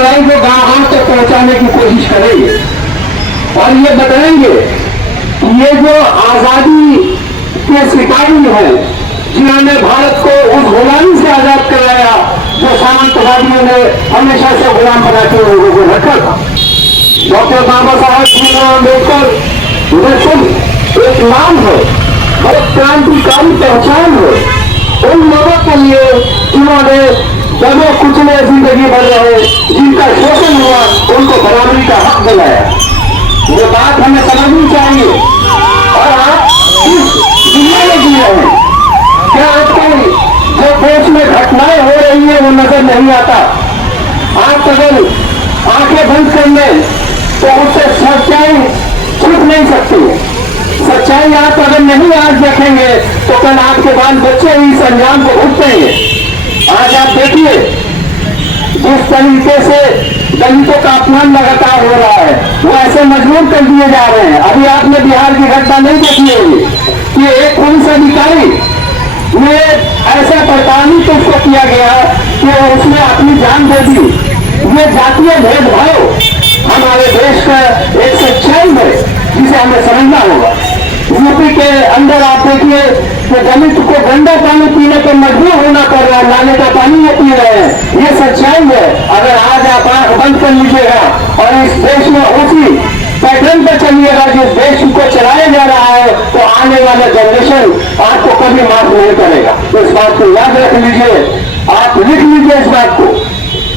लड़ाई को गांव तक पहुंचाने की कोशिश करेंगे और ये बताएंगे कि ये जो आजादी के सिपाही हैं जिन्होंने भारत को उस गुलामी से आजाद कराया जो सामंतवादियों ने हमेशा से गुलाम बना के लोगों को रखा था। डॉक्टर बाबा साहब भीमराव अम्बेडकर दर्शन एक नाम है, बहुत क्रांतिकारी पहचान है उन लोगों के लिए जिन्होंने दबे कुचले जिंदगी भर रहे, जिनका शोषण हुआ, उनको बराबरी का हक दिलाया। ये बात हमें समझनी चाहिए। और आप इस दुनिया में जी रहे हैं, क्या आपको जो देश में घटनाएं हो रही है वो नजर नहीं आता? आप अगर आंखें बंद कर लें तो उससे सच्चाई छुप नहीं सकती। सच्चाई आप अगर नहीं आज देखेंगे तो कल आपके बाल बच्चे इस अंजाम को भुगतेंगे। आज आप देखिए जिस तरीके से दलितों का अपमान लगातार हो रहा है, वो ऐसे मजबूर कर दिए जा रहे हैं। अभी आपने बिहार की घटना नहीं देखी होगी कि एक पुलिस अधिकारी ने ऐसा प्रताड़ित तो उसको किया गया कि उसने अपनी जान दे दी। ये जातीय भेदभाव हमारे देश का एक सच्चाई है जिसे हमें समझना होगा। यूपी के अंदर आप देखिए कि दलित को गंदा पानी पीने पर मजबूर होना पड़ रहा है, नाले का पानी ये पी रहे हैं। ये सच्चाई है। अगर आज आप आंख बंद कर लीजिएगा और इस देश में उसी पैटर्न पर चलिएगा जिस देश को चलाया जा रहा है, तो आने वाला जनरेशन आपको कभी माफ नहीं करेगा। तो इस बात को याद रख लीजिए, आप लिख लीजिए इस बात को।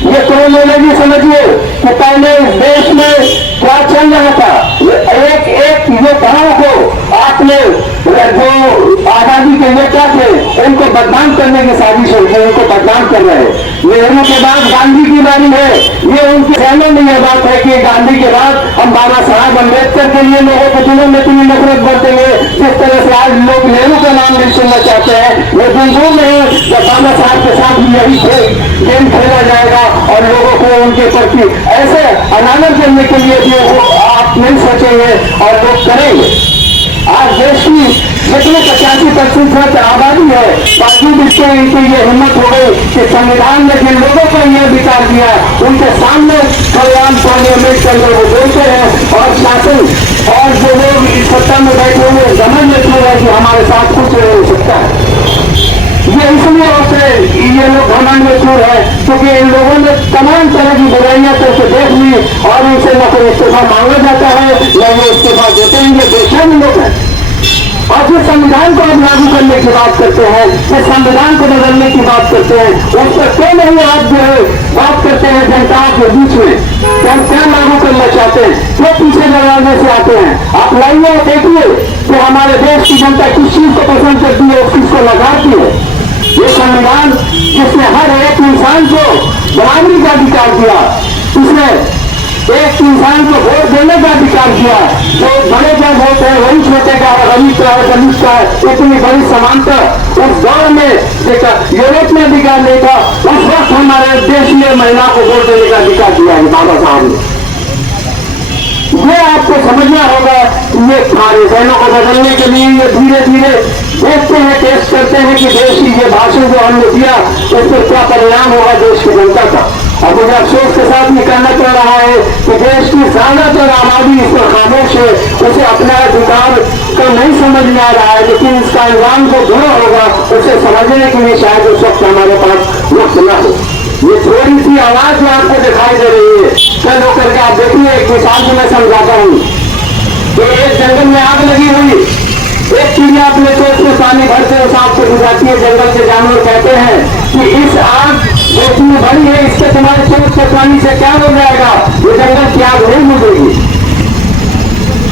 ये क्रोनोलॉजी समझिए कि पहले इस देश में क्या चल रहा था। एक एक योद्धाओं को आपने जो आजादी के नेता थे उनको बदनाम करने की साजिश होती है, उनको बदनाम कर रहे हैं। नेहरू के बाद गांधी की बारी है। ये उनके सहमों में यह बात है कि गांधी के बाद हम बाबा साहब अम्बेडकर के लिए लोगों के दिलों में इतनी नफरत बरतेंगे जिस तरह से आज लोग नेहरू का नाम नहीं सुनना चाहते हैं। ये बिल्कुल नहीं, जब बाबा साहब के साथ भी यही गेम खेला जाएगा और लोगों को उनके प्रति ऐसे अनादर करने के लिए भी वो आप नहीं सोचेंगे और लोग करेंगे। आज देश की जितने 85% आबादी है, बावजूद इसके इनकी ये हिम्मत हो गई कि संविधान ने जिन लोगों को यह विचार दिया उनके सामने कल्याण पार्लियामेंट के अंदर वो बोलते हैं और शासन और जो लोग इस सत्ता में बैठे हुए समझ लेते हैं कि हमारे साथ कुछ नहीं हो सकता है। ये इसलिए होते ये लोग घमंड में चूर है क्योंकि इन लोगों ने तमाम तरह की बुराइयां करके देख ली और उनसे न कोई इस्तीफा मांगा जाता है न वो इस्तीफा देते हैं। ये बेशर्म लोग हैं। और फिर संविधान को अब लागू करने की बात करते हैं, फिर संविधान को बदलने की बात करते हैं। उस पर क्यों नहीं आप जो है बात करते हैं जनताओं के बीच में कि हम क्या लागू करना चाहते हैं, क्यों पीछे दरवाजे से आते हैं? आप लाइए देखिए कि हमारे देश की जनता किस चीज को पसंद करती है, उस चीज को लगाती है। ये संविधान जिसने हर एक इंसान को बराबरी का अधिकार दिया, उसने एक इंसान को वोट देने का अधिकार दिया, जो बड़े का वोट है वही छोटे का है, गरीब का है, दलित का है, इतनी बड़ी समानता उस दौर में देखा यूरोप में अधिकार नहीं था। उस वक्त हमारे देश में महिला को वोट देने का अधिकार दिया है बाबा साहब ने। ये आपको समझना होगा। ये हमारे जहनों को बदलने के लिए ये धीरे धीरे देखते हैं, टेस्ट करते हैं कि देश की ये भाषण जो हमने दिया उस पर क्या परिणाम होगा देश की जनता का। अब मुझे अफसोस के साथ निकालना पड़ रहा है कि देश की ज्यादातर आबादी इस पर खामोश है, उसे अपना अधिकार का नहीं समझ में आ रहा है, लेकिन इसका अंजाम जो बुरा होगा उसे समझने के लिए शायद उस वक्त हमारे पास वक्त न हो। ये थोड़ी सी आवाज में आपको दिखाई दे रही है, चल होकर के आप देखिए। एक मिसाल से मैं समझाता हूँ कि एक जंगल में आग लगी हुई, एक चिड़िया अपने चोट में पानी भरते हुए सांप से गुजरती है। जंगल के जानवर कहते हैं कि इस आग जो इतनी बड़ी है इसके तुम्हारे चोट से पानी से क्या हो जाएगा, ये जंगल की आग नहीं बुझेगी।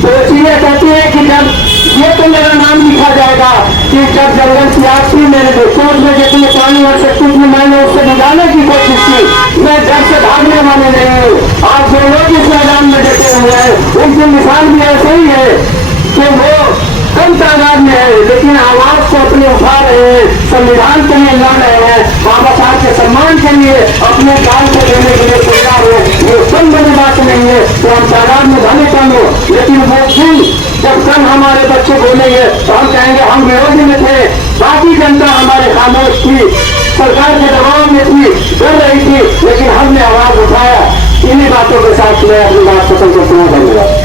तो चिड़िया कहती है कि जब ये तो मेरा नाम लिखा जाएगा कि जब जंगल की आग थी मेरे चोट में जितने पानी और शक्ति थी मैंने उससे बुझाने की कोशिश की, मैं डर से भागने वाले नहीं हूँ। आज जो लोग इस मैदान में डटे हुए हैं उनकी मिसाल भी ऐसे ही है कि वो कम तादाद में है लेकिन आवाज को अपने उठा रहे हैं, संविधान के लिए लड़ रहे हैं, बाबा साहब के सम्मान के लिए अपने जान को देने के लिए तैयार है। ये कम बड़ी बात नहीं है। तो हम तादाद में भले कम हो, लेकिन वो दिन जब कल हमारे बच्चे बोलेंगे तो हम कहेंगे हम विरोधी में थे, बाकी जनता हमारे खामोश थी, सरकार के दबाव में थी, डर रही थी, लेकिन हमने आवाज उठाया। बातों के साथ मैं अपनी बात खत्म करता हूँ। धन्यवाद।